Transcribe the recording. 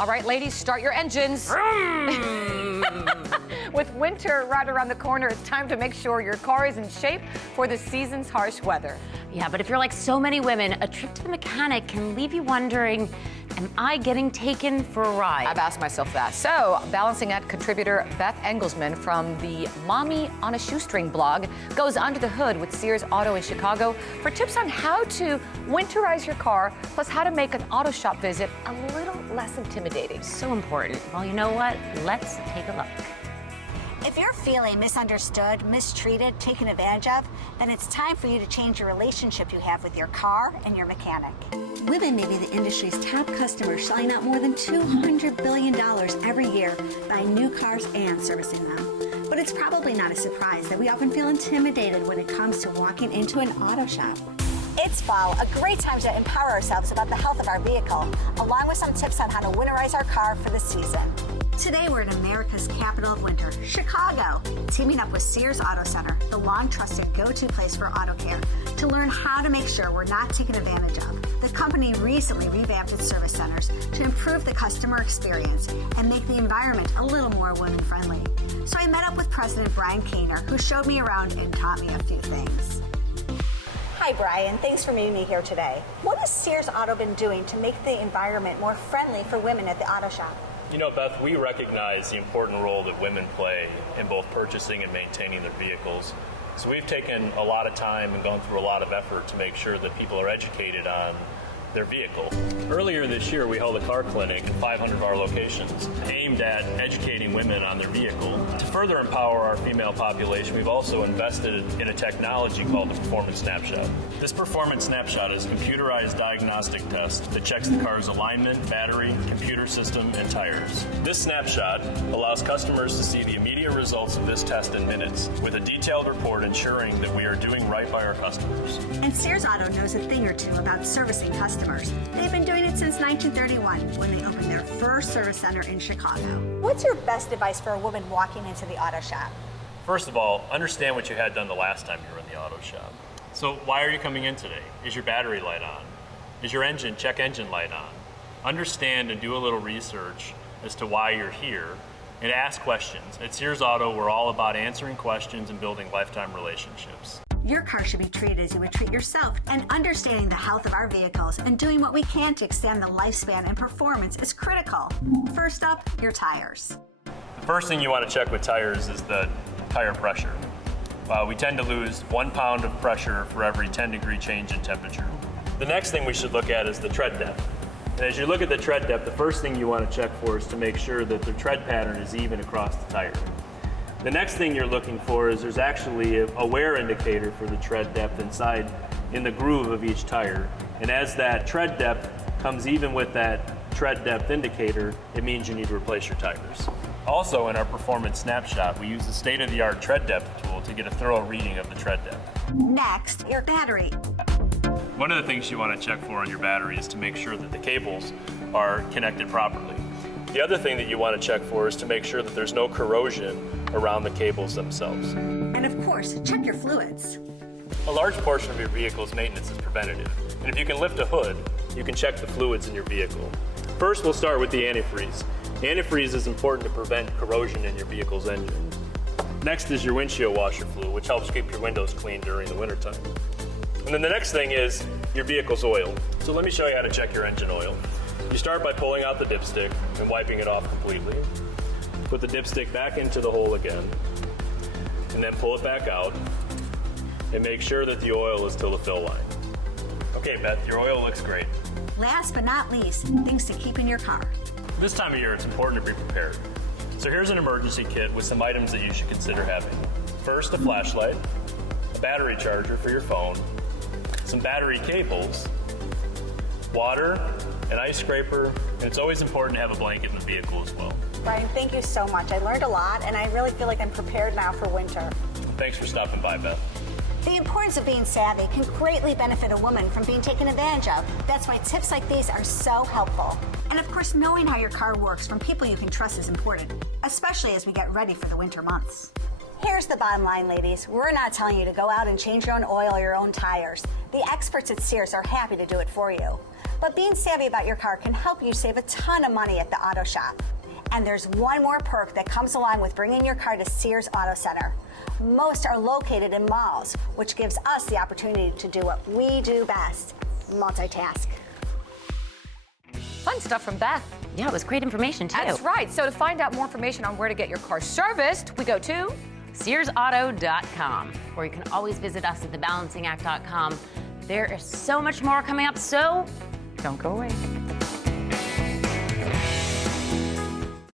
All right, ladies, start your engines. With winter right around the corner, it's time to make sure your car is in shape for the season's harsh weather. Yeah, but if you're like so many women, a trip to the mechanic can leave you wondering, am I getting taken for a ride? I've asked myself that. So, balancing act contributor Beth Engelsman from the Mommy on a Shoestring blog goes under the hood with Sears Auto in Chicago for tips on how to winterize your car, plus how to make an auto shop visit a little less intimidating. So important. Well, you know what? Let's take a look. If you're feeling misunderstood, mistreated, taken advantage of, then it's time for you to change your relationship you have with your car and your mechanic. Women may be the industry's top customers, shelling out more than $200 billion every year buying new cars and servicing them. But it's probably not a surprise that we often feel intimidated when it comes to walking into an auto shop. It's fall, a great time to empower ourselves about the health of our vehicle, along with some tips on how to winterize our car for the season. Today we're in America's capital of winter, Chicago, teaming up with Sears Auto Center, the long-trusted go-to place for auto care, to learn how to make sure we're not taken advantage of. The company recently revamped its service centers to improve the customer experience and make the environment a little more women-friendly. So I met up with President Brian Keener, who showed me around and taught me a few things. Hi, Brian. Thanks for meeting me here today. What has Sears Auto been doing to make the environment more friendly for women at the auto shop? You know, Beth, we recognize the important role that women play in both purchasing and maintaining their vehicles. So we've taken a lot of time and gone through a lot of effort to make sure that people are educated on their vehicle. Earlier this year, we held a car clinic in 500 of our locations aimed at educating women on their vehicle. To further empower our female population, we've also invested in a technology called the Performance Snapshot. This Performance Snapshot is a computerized diagnostic test that checks the car's alignment, battery, computer system, and tires. This snapshot allows customers to see the immediate results of this test in minutes, with a detailed report ensuring that we are doing right by our customers. And Sears Auto knows a thing or two about servicing customers. They've been doing it since 1931 when they opened their first service center in Chicago. What's your best advice for a woman walking into the auto shop? First of all, understand what you had done the last time you were in the auto shop. So why are you coming in today? Is your battery light on? Is your check engine light on? Understand and do a little research as to why you're here and ask questions. At Sears Auto, we're all about answering questions and building lifetime relationships. Your car should be treated as you would treat yourself, and understanding the health of our vehicles and doing what we can to extend the lifespan and performance is critical. First up, your tires. The first thing you want to check with tires is the tire pressure. We tend to lose 1 pound of pressure for every 10-degree change in temperature. The next thing we should look at is the tread depth. And as you look at the tread depth, the first thing you want to check for is to make sure that the tread pattern is even across the tire. The next thing you're looking for is there's actually a wear indicator for the tread depth inside in the groove of each tire. And as that tread depth comes even with that tread depth indicator, it means you need to replace your tires. Also, in our Performance Snapshot, we use the state-of-the-art tread depth tool to get a thorough reading of the tread depth. Next, your battery. One of the things you want to check for on your battery is to make sure that the cables are connected properly. The other thing that you want to check for is to make sure that there's no corrosion around the cables themselves. And of course, check your fluids. A large portion of your vehicle's maintenance is preventative. And if you can lift a hood, you can check the fluids in your vehicle. First, we'll start with the antifreeze. Antifreeze is important to prevent corrosion in your vehicle's engine. Next is your windshield washer fluid, which helps keep your windows clean during the wintertime. And then the next thing is your vehicle's oil. So let me show you how to check your engine oil. You start by pulling out the dipstick and wiping it off completely. Put the dipstick back into the hole again, and then pull it back out, and make sure that the oil is to the fill line. Okay, Beth, your oil looks great. Last but not least, things to keep in your car. This time of year, it's important to be prepared. So here's an emergency kit with some items that you should consider having. First, a flashlight, a battery charger for your phone, some battery cables, water, an ice scraper, and it's always important to have a blanket in the vehicle as well. Brian, thank you so much. I learned a lot, and I really feel like I'm prepared now for winter. Thanks for stopping by, Beth. The importance of being savvy can greatly benefit a woman from being taken advantage of. That's why tips like these are so helpful. And of course, knowing how your car works from people you can trust is important, especially as we get ready for the winter months. Here's the bottom line, ladies. We're not telling you to go out and change your own oil or your own tires. The experts at Sears are happy to do it for you. But being savvy about your car can help you save a ton of money at the auto shop. And there's one more perk that comes along with bringing your car to Sears Auto Center. Most are located in malls, which gives us the opportunity to do what we do best, multitask. Fun stuff from Beth. Yeah, it was great information, too. That's right. So to find out more information on where to get your car serviced, we go to SearsAuto.com, or you can always visit us at thebalancingact.com. There is so much more coming up, so don't go away.